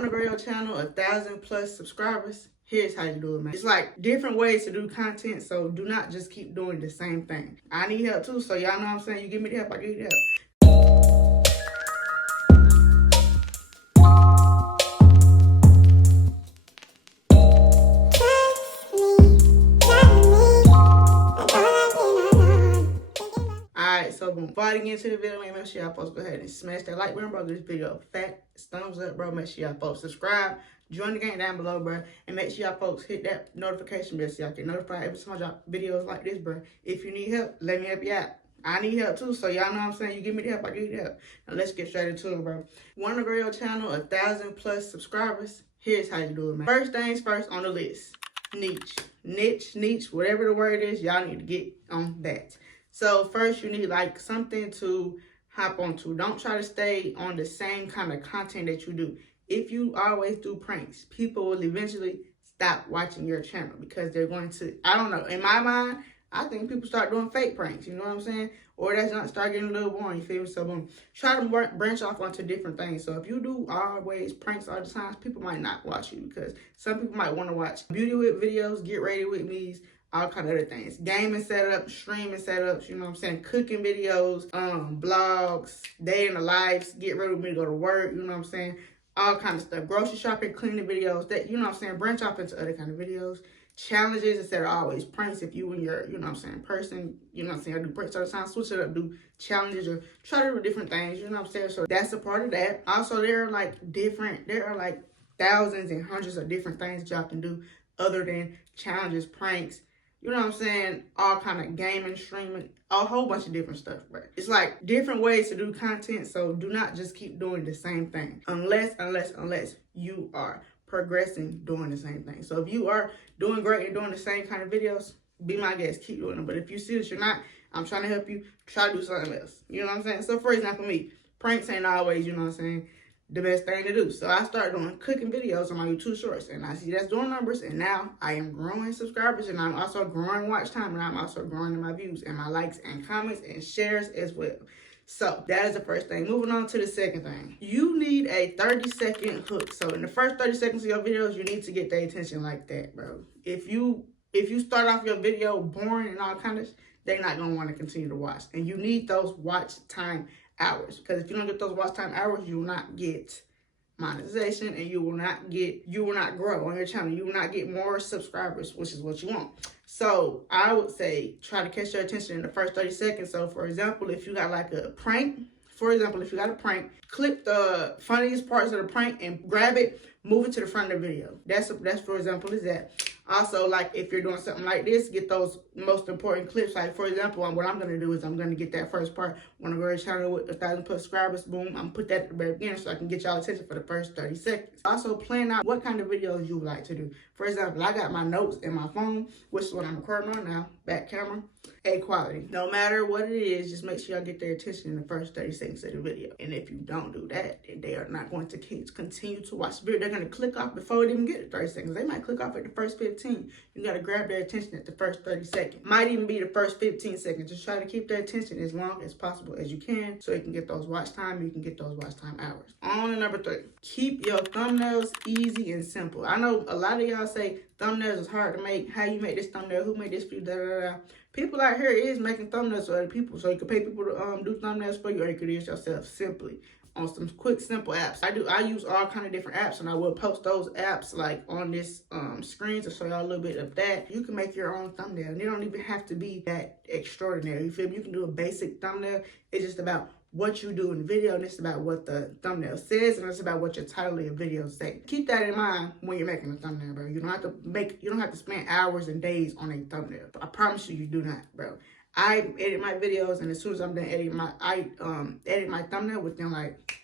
Want to grow your channel 1,000+ subscribers? Here's how you do it, man. It's like different ways to do content, so do not just keep doing the same thing. I need help too, so y'all know what I'm saying. You give me the help, I give you the help. So before I get into the video, man, make sure y'all folks go ahead and smash that like button, bro. Give this video a fat thumbs up, bro. Make sure y'all folks subscribe, join the gang down below, bro, and make sure y'all folks hit that notification bell so y'all get notified every time I drop videos like this, bro. If you need help, let me help you out. I need help too, so y'all know what I'm saying. You give me the help, I give you the help. Now let's get straight into it, bro. Want to grow your channel 1,000+ subscribers? Here's how you do it, man. First things first on the list: niche, whatever the word is, y'all need to get on that. So first you need like something to hop onto. Don't try to stay on the same kind of content that you do. If you always do pranks, people will eventually stop watching your channel because they're going to, I don't know, in my mind, I think people start doing fake pranks, you know what I'm saying? Or that's not start getting a little boring, you feel me? So boom, try to branch off onto different things. So if you do always pranks all the time, people might not watch you because some people might want to watch beauty with videos, get ready with me's, all kind of other things. Gaming setups, streaming setups, you know what I'm saying? Cooking videos, vlogs, day in the lives, get ready with me to go to work, you know what I'm saying? All kind of stuff. Grocery shopping, cleaning videos, that, you know what I'm saying? Branch off into other kind of videos. Challenges instead of always pranks. If you and your, you know what I'm saying, person, you know what I'm saying, I do pranks all the time, switch it up, do challenges or try to do different things, you know what I'm saying? So that's a part of that. Also, there are like thousands and hundreds of different things that y'all can do other than challenges, pranks, you know what I'm saying, all kind of gaming, streaming, a whole bunch of different stuff, bro. It's like different ways to do content, so do not just keep doing the same thing unless you are progressing doing the same thing. So if you are doing great and doing the same kind of videos, be my guest, keep doing them. But if you see that you're not, I'm trying to help you, try to do something else. You know what I'm saying? So for example, me, pranks ain't always, you know what I'm saying, the best thing to do. So I started doing cooking videos on my YouTube shorts, and I see that's doing numbers, and now I am growing subscribers, and I'm also growing watch time, and I'm also growing in my views and my likes and comments and shares as well. So that is the first thing. Moving on to the second thing. You need a 30-second hook. So in the first 30 seconds of your videos, you need to get their attention like that, bro. If you start off your video boring and all kind of, they're not gonna want to continue to watch. And you need those watch time hours, because if you don't get those watch time hours, you will not get monetization, and you will not grow on your channel. You will not get more subscribers, which is what you want. So I would say try to catch their attention in the first 30 seconds. So for example, if you got like a prank, clip the funniest parts of the prank and grab it, move it to the front of the video. That's for example is that. Also, like if you're doing something like this, get those most important clips. Like for example, what I'm gonna do is I'm gonna get that first part. Want to grow your channel with 1,000+ subscribers? Boom! I'm gonna put that at the very beginning so I can get y'all attention for the first 30 seconds. Also, plan out what kind of videos you would like to do. For example, I got my notes in my phone, which is what I'm recording on now. Back camera, A quality. No matter what it is, just make sure y'all get their attention in the first 30 seconds of the video. And if you don't do that, then they are not going to continue to watch the video. They're gonna click off before they even get to 30 seconds. They might click off at the first 15. You gotta grab their attention at the first 30 seconds. Might even be the first 15 seconds. Just try to keep their attention as long as possible as you can so you can get those watch time, you can get those watch time hours. On to number 3. Keep your thumbnails easy and simple. I know a lot of y'all say thumbnails is hard to make. How you make this thumbnail? Who made this for you? Da, da, da. People out here is making thumbnails for other people. So you can pay people to do thumbnails for you, or you can do it yourself simply on some quick, simple apps. I use all kind of different apps, and I will post those apps like on this screen to show y'all a little bit of that. You can make your own thumbnail, and you don't even have to be that extraordinary. You feel me? You can do a basic thumbnail. It's just about what you do in the video, and it's about what the thumbnail says, and it's about what your title of your video say. Keep that in mind when you're making a thumbnail, bro. You don't have to spend hours and days on a thumbnail. I promise you, you do not, bro. I edit my videos, and as soon as I'm done editing I edit my thumbnail within like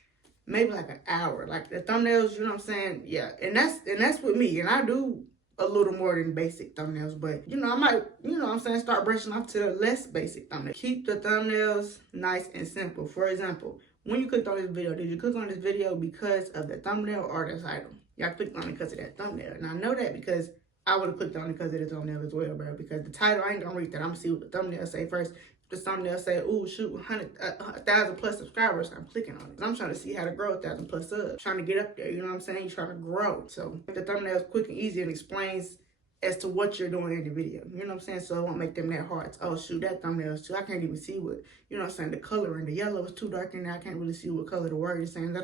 maybe like an hour. Like the thumbnails, you know what I'm saying? Yeah, and that's with me, and I do a little more than basic thumbnails, but you know, I might, you know what I'm saying, start branching off to the less basic thumbnails. Keep the thumbnails nice and simple. For example, when you clicked on this video, did you click on this video because of the thumbnail or the title? Y'all clicked on it because of that thumbnail. And I know that because I would have clicked on it because of the thumbnail as well, bro. Because the title, I ain't gonna read that. I'm gonna see what the thumbnail say first. the thumbnail say, "Ooh, shoot, 1,000 plus subscribers." I'm clicking on it. I'm trying to see how to grow 1,000 plus subs. Trying to get up there, you know what I'm saying? You're trying to grow. So the thumbnail is quick and easy and explains as to what you're doing in the video. You know what I'm saying? So it won't make them that hard. Oh shoot, that thumbnail is too, I can't even see what, you know what I'm saying, the color and the yellow is too dark in there. I can't really see what color the word is saying.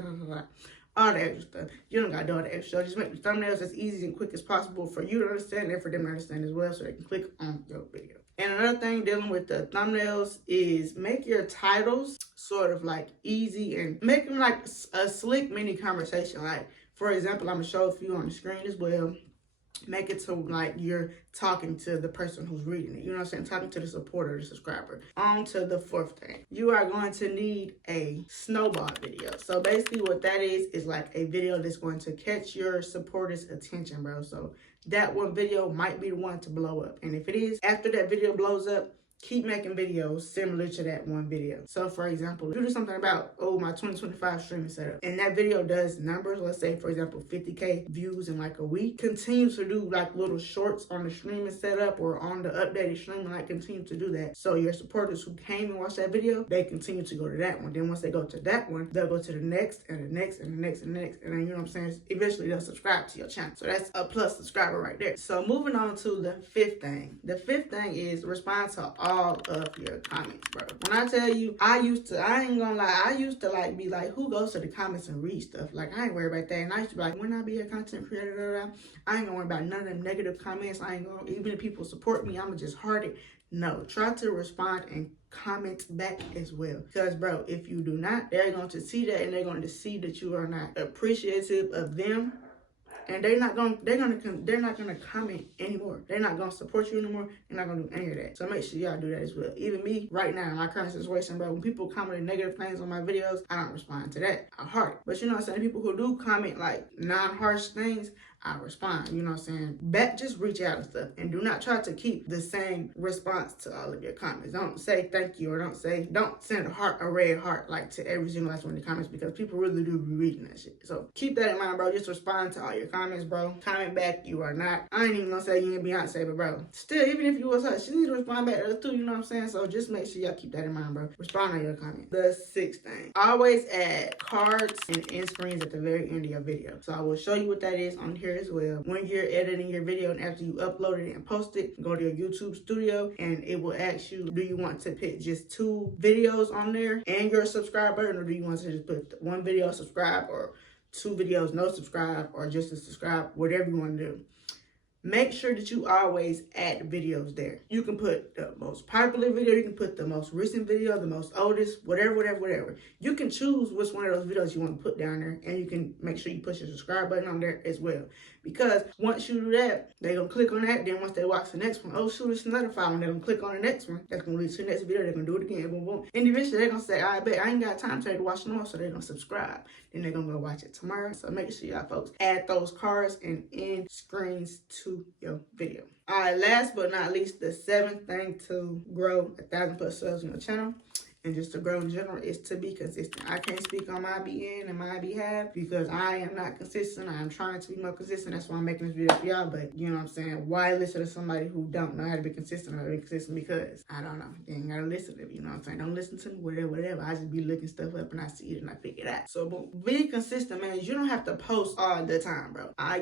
All that extra stuff. You don't gotta do all the extra. Just make the thumbnails as easy and quick as possible for you to understand and for them to understand as well, so they can click on your video. And another thing dealing with the thumbnails is make your titles sort of like easy and make them like a slick mini conversation. Like, for example, I'm gonna show a few on the screen as well. Make it so like you're talking to the person who's reading it. You know what I'm saying? Talking to the supporter, the subscriber. On to the fourth thing. You are going to need a snowball video. So basically what that is like a video that's going to catch your supporters' attention, bro. So that one video might be the one to blow up. And if it is, after that video blows up, keep making videos similar to that one video. So for example, if you do something about, oh, my 2025 streaming setup, and that video does numbers, let's say for example 50K views in like a week, continue to do like little shorts on the streaming setup or on the updated streaming, like continue to do that. So your supporters who came and watched that video, they continue to go to that one. Then once they go to that one, they'll go to the next and the next and the next and the next. And then, you know what I'm saying, eventually they'll subscribe to your channel. So that's a plus subscriber right there. So moving on to the fifth thing. The fifth thing is respond to all of your comments, bro. When I tell you, I used to like be like, who goes to the comments and read stuff? Like, I ain't worried about that. And I used to be like, when I be a content creator, I ain't gonna worry about none of them negative comments. I ain't gonna, even if people support me, I'ma just heart it. No, try to respond and comment back as well. Because bro, if you do not, they're going to see that and they're going to see that you are not appreciative of them. And they're not gonna comment anymore. They're not gonna support you anymore. They're not gonna do any of that. So make sure y'all do that as well. Even me, right now, in my current situation, bro, when people comment negative things on my videos, I don't respond to that. I heart it. But you know what I'm saying? People who do comment like non-harsh things, I respond, you know what I'm saying? Back, just reach out and stuff. And do not try to keep the same response to all of your comments. Don't say thank you or don't send a red heart like to every single last one of the comments, because people really do be reading that shit. So keep that in mind, bro. Just respond to all your comments, bro. Comment back, you are not. I ain't even gonna say you ain't Beyonce, but bro, still, even if you was her, she need to respond back to us too, you know what I'm saying? So just make sure y'all keep that in mind, bro. Respond on your comments. The sixth thing, always add cards and end screens at the very end of your video. So I will show you what that is on here as well. When you're editing your video and after you upload it and post it, go to your YouTube studio and it will ask you, do you want to pick just 2 videos on there and your subscriber, or do you want to just put 1 video subscribe, or 2 videos no subscribe, or just a subscribe, whatever you want to do. Make sure that you always add videos there. You can put the most popular video, you can put the most recent video, the most oldest, whatever. You can choose which one of those videos you want to put down there, and you can make sure you push the subscribe button on there as well. Because once you do that, they're going to click on that. Then once they watch the next one, oh shoot, it's another file. And they're going to click on the next one. That's going to lead to the next video. They're going to do it again. Boom, boom. And eventually they're going to say, I bet I ain't got time today to watch no more. So they're going to subscribe. Then they're going to go watch it tomorrow. So make sure y'all folks add those cards and end screens to your video. All right, last but not least, the 7th thing to grow 1,000 plus subs on your channel, and just to grow in general, is to be consistent. I can't speak on my behalf and my behalf because I am not consistent. I am trying to be more consistent. That's why I'm making this video for y'all. But you know what I'm saying? Why listen to somebody who don't know how to be consistent or be consistent? Because I don't know. You ain't gotta listen to me. You know what I'm saying? Don't listen to me, whatever. I just be looking stuff up and I see it and I figure it out. So boom. Be consistent, man. You don't have to post all the time, bro. I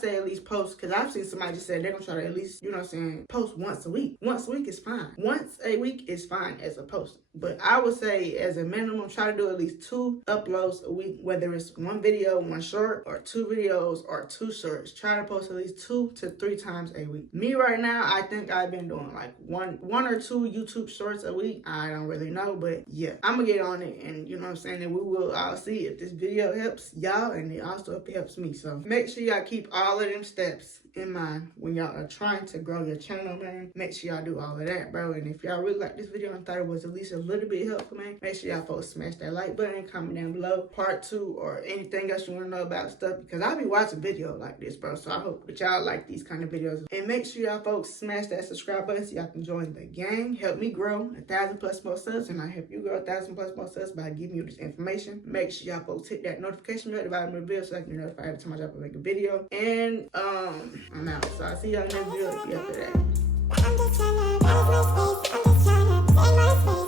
say at least post, because I've seen somebody just say they're gonna try to at least, you know what I'm saying, post once a week. Once a week is fine. Once a week is fine as a post. But I would say as a minimum, try to do at least 2 uploads a week, whether it's 1 video, 1 short, or 2 videos or 2 shorts. Try to post at least 2 to 3 times a week. Me right now, I think I've been doing like one or 2 YouTube shorts a week. I don't really know, but yeah, I'm gonna get on it, and you know what I'm saying, and we will all see if this video helps y'all, and it also helps me. So make sure y'all keep all of them steps in mind when y'all are trying to grow your channel, man. Make sure y'all do all of that, bro. And if y'all really like this video and thought it was at least a little bit helpful, man, make sure y'all folks smash that like button, comment down below part 2 or anything else you want to know about stuff, because I'll be watching videos like this, bro. So I hope that y'all like these kind of videos. And make sure y'all folks smash that subscribe button so y'all can join the gang. Help me grow 1,000 plus more subs, and I help you grow 1,000 plus more subs by giving you this information. Make sure y'all folks hit that notification bell at the bottom of the video so I can be notified every time I drop a video. And I'm out. So I'll see y'all in the next video after that. and my face.